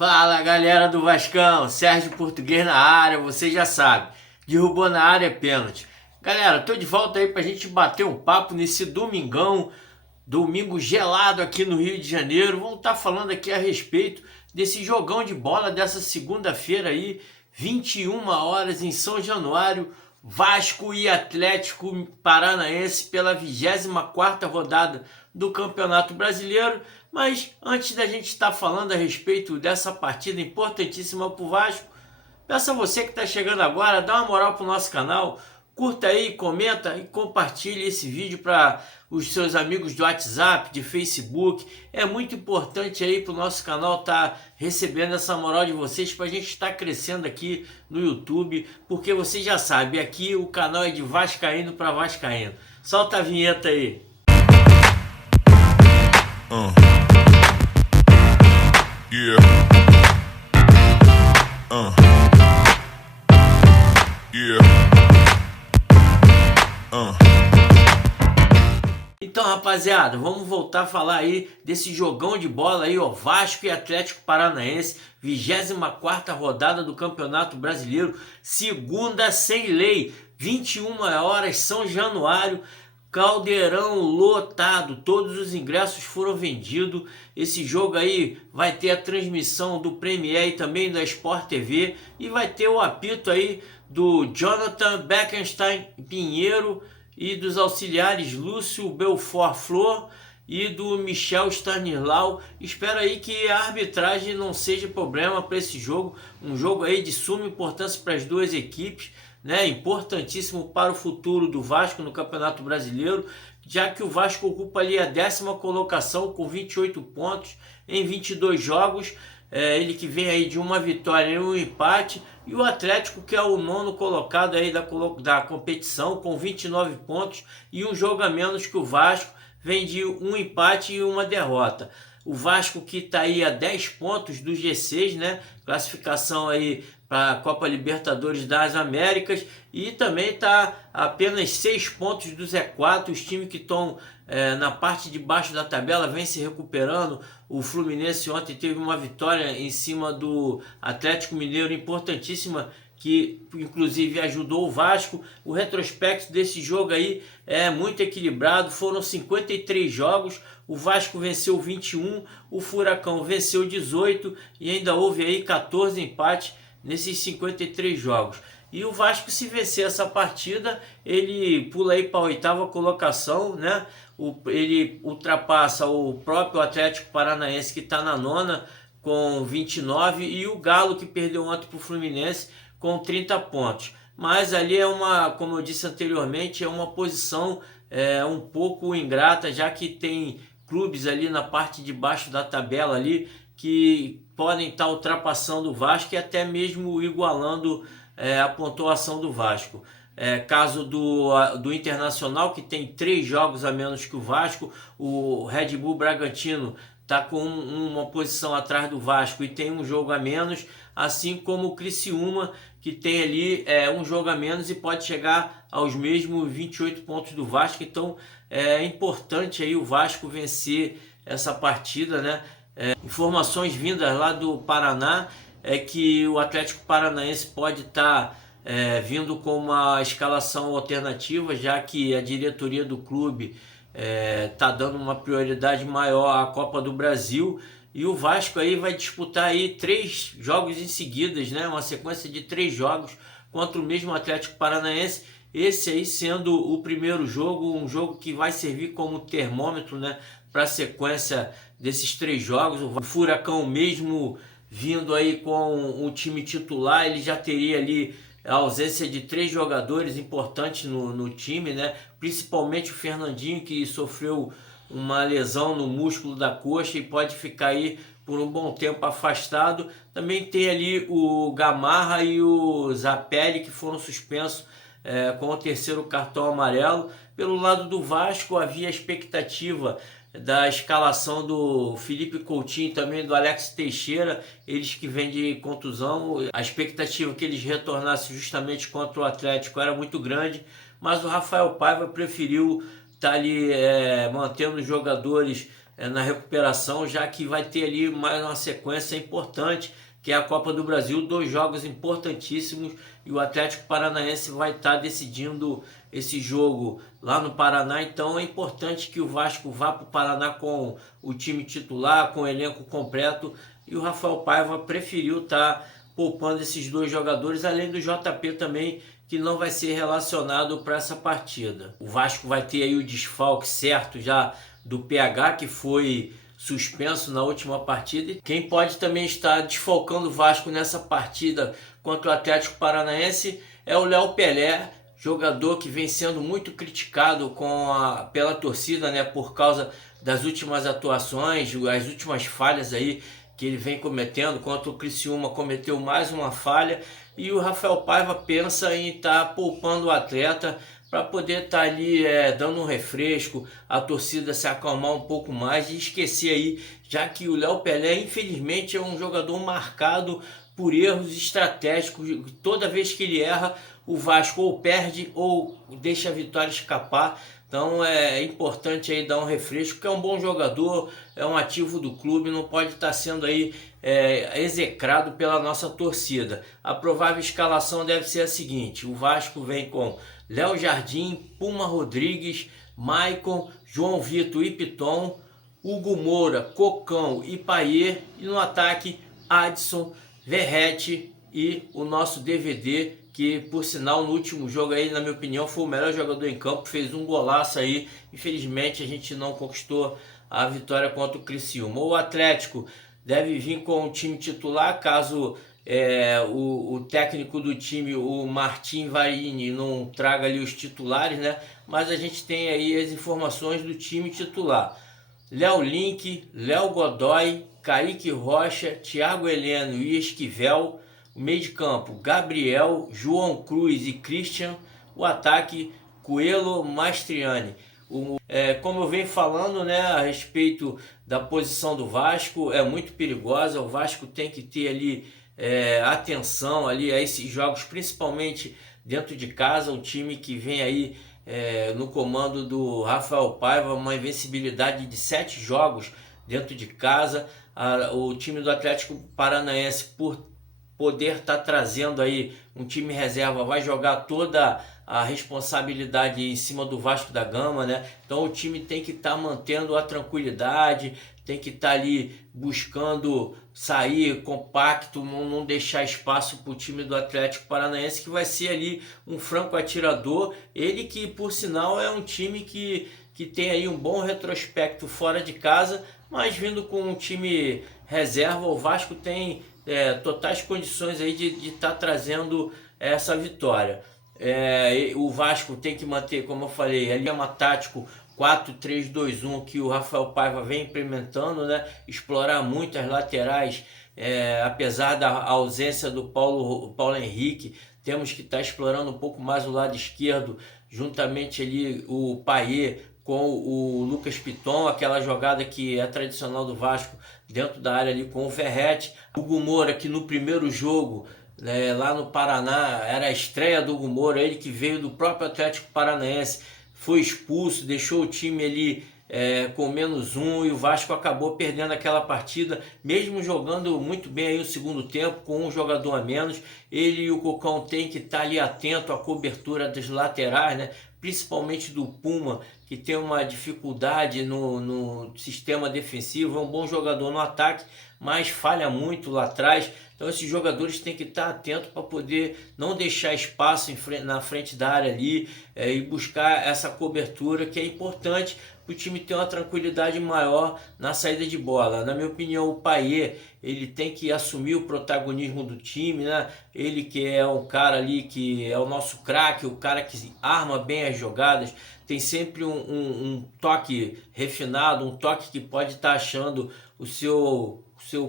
Fala galera do Vascão, Sérgio Português na área, você já sabe, derrubou na área é pênalti. Galera, tô de volta aí pra gente bater um papo nesse domingão, domingo gelado aqui no Rio de Janeiro. Vamos estar falando aqui a respeito desse jogão de bola dessa segunda-feira aí, 21 horas em São Januário, Vasco e Atlético Paranaense pela 24ª rodada do Campeonato Brasileiro. Mas antes da gente estar falando a respeito dessa partida importantíssima para o Vasco, peço a você que está chegando agora, dá uma moral para o nosso canal, curta aí, comenta e compartilhe esse vídeo para os seus amigos do WhatsApp, de Facebook. É muito importante aí para o nosso canal estar recebendo essa moral de vocês, para a gente estar crescendo aqui no YouTube, porque vocês já sabem, aqui o canal é de vascaíno para vascaíno. Solta a vinheta aí. Yeah. Yeah. Então, rapaziada, vamos voltar a falar aí desse jogão de bola aí, ó, Vasco e Atlético Paranaense, 24ª rodada do Campeonato Brasileiro, segunda sem lei, 21 horas, São Januário, Caldeirão lotado, todos os ingressos foram vendidos. Esse jogo aí vai ter a transmissão do Premier e também da Sport TV, e vai ter o apito aí do Jonathan Beckenstein Pinheiro e dos auxiliares Lúcio Belfort Flor e do Michel Stanislau. Espero aí que a arbitragem não seja problema para esse jogo, um jogo aí de suma importância para as duas equipes, né? Importantíssimo para o futuro do Vasco no Campeonato Brasileiro, já que o Vasco ocupa ali a 10ª colocação com 28 pontos em 22 jogos, ele que vem aí de uma vitória e um empate, e o Atlético, que é o 9º colocado aí da competição, com 29 pontos e um jogo a menos que o Vasco, vem de um empate e uma derrota. O Vasco que está aí a 10 pontos do G6, né? Classificação aí para a Copa Libertadores das Américas, e também está a apenas 6 pontos do Z4. Os times que estão na parte de baixo da tabela vêm se recuperando. O Fluminense ontem teve uma vitória em cima do Atlético Mineiro importantíssima, que inclusive ajudou o Vasco. O retrospecto desse jogo aí é muito equilibrado, foram 53 jogos, o Vasco venceu 21, o Furacão venceu 18 e ainda houve aí 14 empates nesses 53 jogos. E o Vasco, se vencer essa partida, ele pula aí para a 8ª colocação, né? Ele ultrapassa o próprio Atlético Paranaense, que está na 9ª com 29, e o Galo, que perdeu ontem para o Fluminense, com 30 pontos. Mas ali é uma, como eu disse anteriormente, é uma posição um pouco ingrata, já que tem clubes ali na parte de baixo da tabela ali que podem estar ultrapassando o Vasco e até mesmo igualando a pontuação do Vasco. Caso do Internacional, que tem 3 jogos a menos que o Vasco. O Red Bull Bragantino está com uma posição atrás do Vasco e tem um jogo a menos, assim como o Criciúma, que tem ali um jogo a menos e pode chegar aos mesmos 28 pontos do Vasco. Então é importante aí o Vasco vencer essa partida, né? Informações vindas lá do Paraná é que o Atlético Paranaense pode estar vindo com uma escalação alternativa, já que a diretoria do clube está dando uma prioridade maior à Copa do Brasil, e o Vasco aí vai disputar aí 3 jogos em seguidas, né? Uma sequência de 3 jogos contra o mesmo Atlético Paranaense. Esse aí sendo o primeiro jogo, um jogo que vai servir como termômetro, né, para a sequência desses 3 jogos. O Furacão, mesmo vindo aí com o time titular, ele já teria ali a ausência de 3 jogadores importantes no time, né? Principalmente o Fernandinho, que sofreu uma lesão no músculo da coxa e pode ficar aí por um bom tempo afastado. Também tem ali o Gamarra e o Zapelli, que foram suspensos com o 3º cartão amarelo. Pelo lado do Vasco, havia a expectativa da escalação do Felipe Coutinho e também do Alex Teixeira, eles que vêm de contusão. A expectativa que eles retornassem justamente contra o Atlético era muito grande, mas o Rafael Paiva preferiu estar ali mantendo os jogadores na recuperação, já que vai ter ali mais uma sequência importante, que é a Copa do Brasil, 2 jogos importantíssimos, e o Atlético Paranaense vai estar decidindo esse jogo lá no Paraná. Então é importante que o Vasco vá para o Paraná com o time titular, com o elenco completo, e o Rafael Paiva preferiu estar poupando esses 2 jogadores, além do JP também, que não vai ser relacionado para essa partida. O Vasco vai ter aí o desfalque certo já do PH, que foi suspenso na última partida. Quem pode também estar desfalcando o Vasco nessa partida contra o Atlético Paranaense é o Léo Pelé, jogador que vem sendo muito criticado pela torcida, né, por causa das últimas atuações, as últimas falhas aí que ele vem cometendo. Contra o Criciúma cometeu mais uma falha, e o Rafael Paiva pensa em estar poupando o atleta para poder estar ali dando um refresco, a torcida se acalmar um pouco mais e esquecer aí, já que o Léo Pelé infelizmente é um jogador marcado por erros estratégicos. Toda vez que ele erra, o Vasco ou perde ou deixa a vitória escapar. Então é importante aí dar um refresco, porque é um bom jogador, é um ativo do clube, não pode estar sendo aí execrado pela nossa torcida. A provável escalação deve ser a seguinte: o Vasco vem com Léo Jardim, Puma Rodrigues, Maicon, João Vitor e Piton, Hugo Moura, Cocão e Payet, e no ataque Adson, Verratti e o nosso DVD, que por sinal no último jogo aí, na minha opinião, foi o melhor jogador em campo, fez um golaço aí. Infelizmente a gente não conquistou a vitória contra o Criciúma. O Atlético deve vir com o time titular, caso o técnico do time, o Martim Varini, não traga ali os titulares, né? Mas a gente tem aí as informações do time titular: Léo Link, Léo Godoy, Kaique Rocha, Thiago Heleno e Esquivel. O meio de campo: Gabriel, João Cruz e Christian. O ataque: Coelho, Mastriani. Como eu venho falando, né, a respeito da posição do Vasco, é muito perigosa. O Vasco tem que ter ali atenção ali a esses jogos, principalmente dentro de casa. Um time que vem aí no comando do Rafael Paiva, uma invencibilidade de 7 jogos dentro de casa. O time do Atlético Paranaense, por poder estar trazendo aí um time reserva, vai jogar toda a responsabilidade em cima do Vasco da Gama, né? Então o time tem que estar mantendo a tranquilidade, tem que estar ali buscando sair compacto, não deixar espaço para o time do Atlético Paranaense, que vai ser ali um franco atirador. Ele que, por sinal, é um time que tem aí um bom retrospecto fora de casa, mas vindo com um time reserva, o Vasco tem totais condições aí de estar trazendo essa vitória. O Vasco tem que manter, como eu falei, ali é um tático 4-3-2-1 que o Rafael Paiva vem implementando, né? Explorar muito as laterais, apesar da ausência do Paulo Henrique, temos que estar explorando um pouco mais o lado esquerdo, juntamente ali o Payet com o Lucas Piton, aquela jogada que é tradicional do Vasco dentro da área ali com o Verratti. O Hugo Moura, que no primeiro jogo lá no Paraná era a estreia do Hugo Moura, ele que veio do próprio Atlético Paranaense, foi expulso, deixou o time ali com -1, e o Vasco acabou perdendo aquela partida, mesmo jogando muito bem aí o segundo tempo, com um jogador a menos. Ele e o Cocão tem que estar ali atento à cobertura das laterais, né? Principalmente do Puma, que tem uma dificuldade no sistema defensivo. É um bom jogador no ataque, mas falha muito lá atrás. Então esses jogadores têm que estar atentos para poder não deixar espaço na frente da área ali, e buscar essa cobertura, que é importante para o time ter uma tranquilidade maior na saída de bola. Na minha opinião, o Payet, ele tem que assumir o protagonismo do time, né? Ele que é um cara ali que é o nosso craque, o cara que arma bem as jogadas, tem sempre um toque refinado, um toque que pode estar achando o seu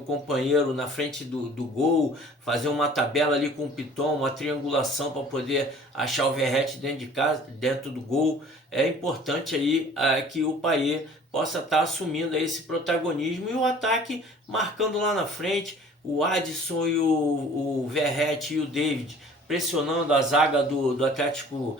companheiro na frente do gol, fazer uma tabela ali com o Piton, uma triangulação para poder achar o Verratti dentro do gol. É importante aí que o Payet possa estar assumindo aí esse protagonismo, e o ataque marcando lá na frente, o Adson e o Verratti e o David pressionando a zaga do Atlético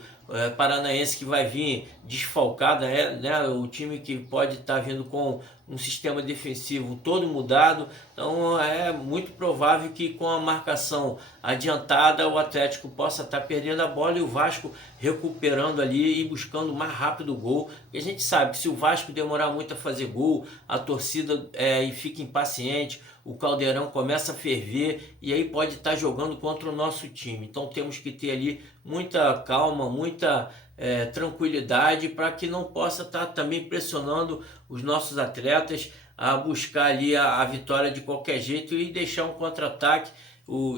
Paranaense, que vai vir desfalcada, né? O time que pode estar vindo com um sistema defensivo todo mudado, então é muito provável que com a marcação adiantada o Atlético possa estar perdendo a bola e o Vasco recuperando ali e buscando mais rápido o gol. E a gente sabe que se o Vasco demorar muito a fazer gol, a torcida fica impaciente, o caldeirão começa a ferver e aí pode estar jogando contra o nosso time. Então temos que ter ali muita calma, muita tranquilidade para que não possa estar também pressionando os nossos atletas a buscar ali a vitória de qualquer jeito e deixar um contra-ataque.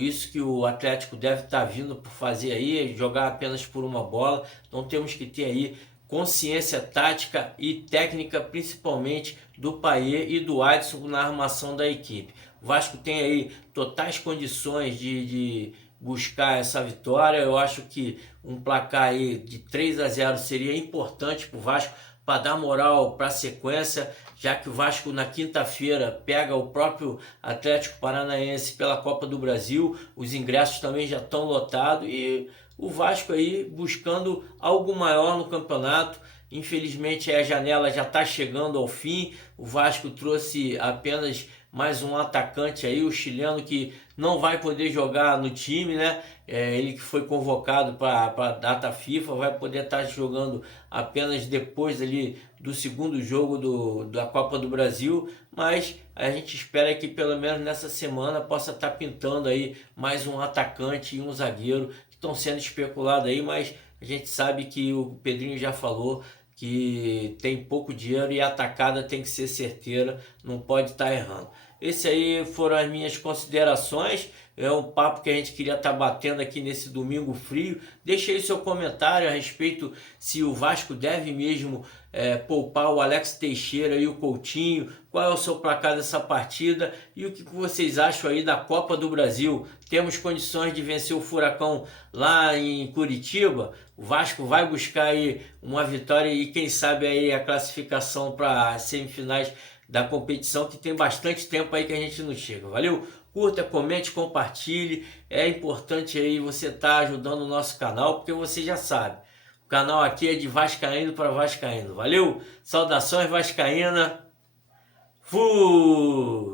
Isso que o Atlético deve estar vindo por fazer aí, jogar apenas por uma bola. Então temos que ter aí consciência tática e técnica, principalmente do Payet e do Adson na armação da equipe. O Vasco tem aí totais condições de buscar essa vitória. Eu acho que um placar aí de 3-0 seria importante para o Vasco, para dar moral para a sequência, já que o Vasco na quinta-feira pega o próprio Atlético Paranaense pela Copa do Brasil, os ingressos também já estão lotados e o Vasco aí buscando algo maior no campeonato. Infelizmente a janela já está chegando ao fim, o Vasco trouxe apenas mais um atacante aí, o chileno, que não vai poder jogar no time, né? Ele que foi convocado para a data FIFA, vai poder estar jogando apenas depois ali do segundo jogo da Copa do Brasil, mas a gente espera que pelo menos nessa semana possa estar pintando aí mais um atacante e um zagueiro que estão sendo especulados aí, mas a gente sabe que o Pedrinho já falou que tem pouco dinheiro e a atacada tem que ser certeira, não pode estar errando. Esse aí foram as minhas considerações, é um papo que a gente queria estar batendo aqui nesse domingo frio. Deixa aí seu comentário a respeito se o Vasco deve mesmo poupar o Alex Teixeira e o Coutinho, qual é o seu placar dessa partida e o que vocês acham aí da Copa do Brasil. Temos condições de vencer o Furacão lá em Curitiba? O Vasco vai buscar aí uma vitória e quem sabe aí a classificação para as semifinais da competição, que tem bastante tempo aí que a gente não chega. Valeu? Curta, comente, compartilhe. É importante aí você estar ajudando o nosso canal, porque você já sabe, o canal aqui é de vascaíno para vascaíno. Valeu? Saudações vascaína. Fui!